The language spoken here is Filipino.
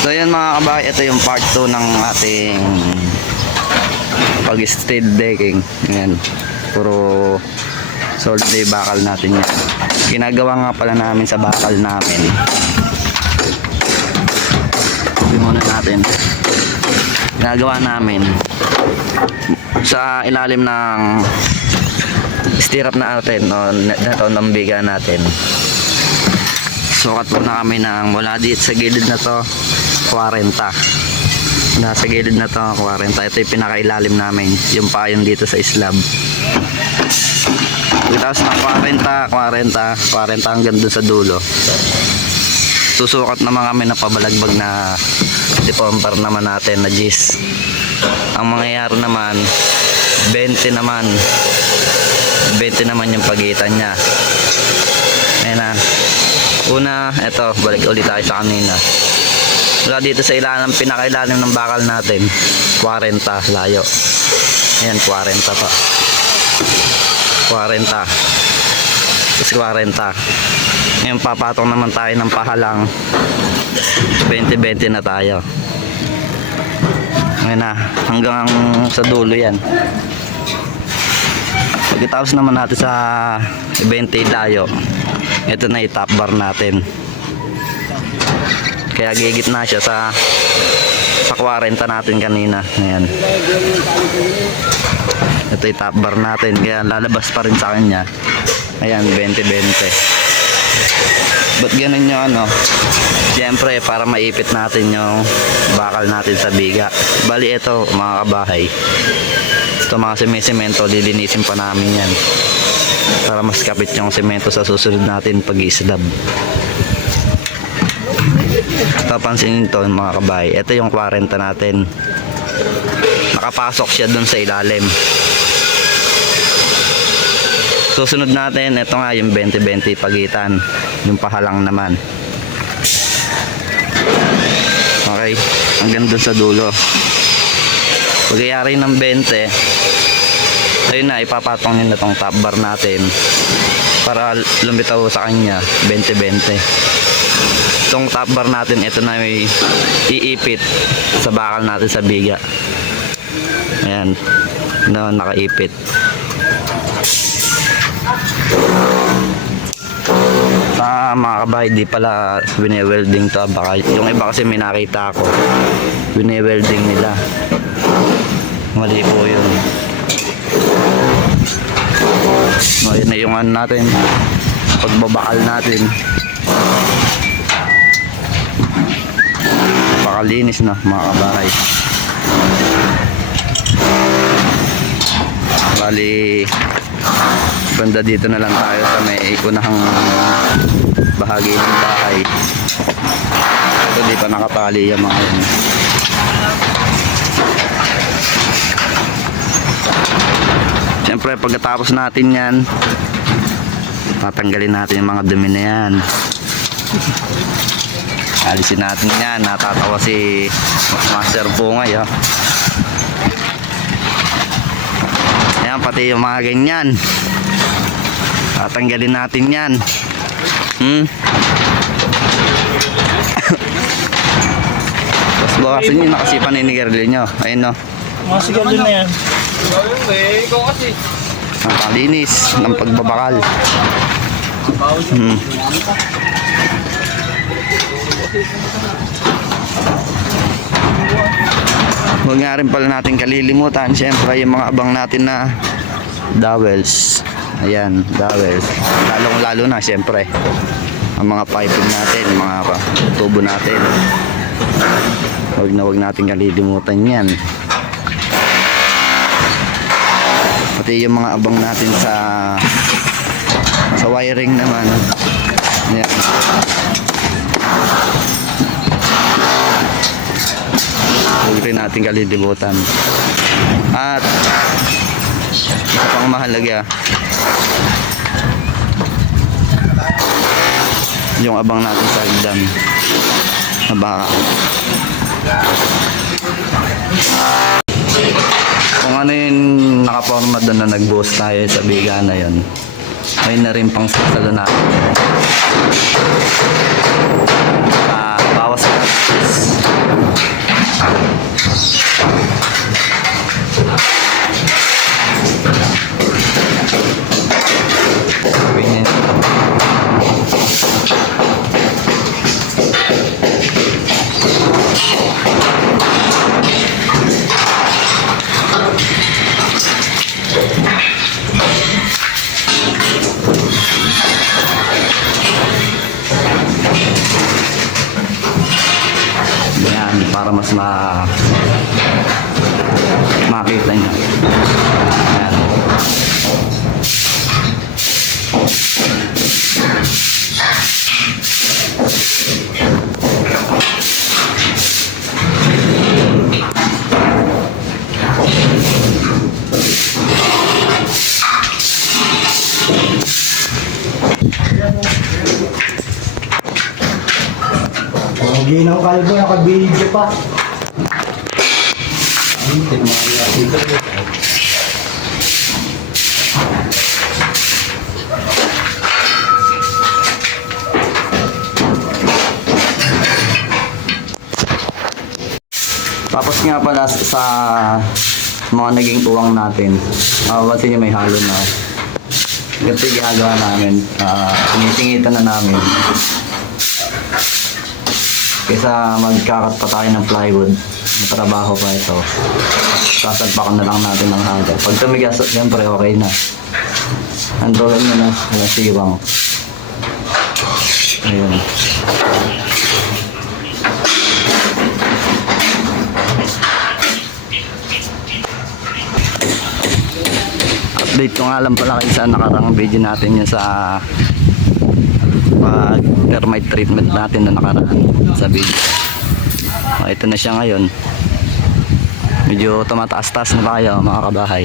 So yan mga kabahay, ito yung part 2 ng ating pag-steel decking. Yan. Puro solid day bakal natin yan. Ginagawa nga pala namin sa bakal namin. Sabi muna natin. Ginagawa namin sa ilalim ng stirrup na natin o neto ng biga natin sukat po na kami ng mula dito sa gilid na to 40 nasa gilid na to 40 ito yung pinakailalim namin yung payong dito sa slab tapos ng 40 40 40 hanggang dun sa dulo. Susukat naman kami na pabalagbag na dipomper naman natin na gis. Ang mangyayari naman 20 naman. 20 naman yung pagitan niya. Ayun na. Una eto balik ulit tayo sa kanina wala dito sa ilalim pinakailalim ng bakal natin. 40 layo. Ayan 40 pa. 40 tapos 40 ngayon papatong naman tayo ng pahalang. 20-20 na tayo. Ngayon na hanggang sa dulo yan. Pagkatapos naman natin sa 20 layo ito na yung top bar natin kaya gigit na siya sa sa 40 natin kanina ayan ito yung top bar natin kaya lalabas pa rin sa kanya ayan 20-20 ba't ganun yung ano Siyempre, para maipit natin yung bakal natin sa biga. Bali, ito, mga kabahay. Ito mga semisemento, lilinisin pa namin yan. Para mas kapit yung semento sa susunod natin pag islab Papansinin to mga kabahay. Ito yung 40 natin. Nakapasok siya dun sa ilalim. Susunod natin, ito nga yung 20-20 pagitan. Yung pahalang naman. Okay, hanggang dun sa dulo. Pagyayari ng 20, ayun na, ipapatong na tong top bar natin para lumitaw sa kanya 20-20. Itong top bar natin, ito na may iipit sa bakal natin sa biga. Ayan, na nakaipit. Ah, mga kabahay, di pala wine-welding to. Baka, yung iba kasi may nakita ako, wine-welding nila. Mali po yun. No, yun na yung ano natin. Pagbabakal natin. Pakalinis na, mga kabahay. Bali, banda dito na lang tayo sa may unahang bahagi ng bahay. Ito di pa nakatali yung mga yun. Siyempre pagkatapos natin yan tatanggalin natin yung mga dumi na yan alisin natin yan natatawa si master pungay oh. Ayan, pati yung mga ganyan. Tatanggalin natin yan. Hmm? Tapos bawasan nyo na kasi paninigarilyo nyo. Ayun no. Mga sigalo na yan. Ang palinis ng pagbabakal. Hmm. Huwag nga rin pala natin kalilimutan. Siyempre, yung mga abang natin na dowels. Ayan, dowels. Lalong lalo na, siyempre. Ang mga piping natin, mga tubo natin. Huwag na huwag natin kalilimutan yan. Pati yung mga abang natin sa sa wiring naman. Ayan. Rin natin kalilimutan. At isa mahalaga yung abang natin sa hagdan na baka. Kung ano yung nakaporma doon na nag-boast tayo sa biga na yun ay na rin pang sasalo natin para mas ma makita nyo. Ayan. Pogi ng kalbo, naka-video pa. Ay, tigmaya dito. Tapos nga pala sa mga naging tuwang natin, mapapansin nyo may halo na. Ganito yung ginagawa namin. Uh, Sinisingitan na namin. Kaysa magkakat pa tayo ng plywood, trabaho pa ito. Sasalpakan na lang natin ng halo. Pag tumigas, siyempre okay na. Ang tulad na na, wala siwang. Ayun. update ko nga lang pala kayo sa nakarang video natin yun sa pag termite treatment natin na nakaraan sa video oh, ito na siya ngayon. Medyo tumataas-taas na tayo mga kabahay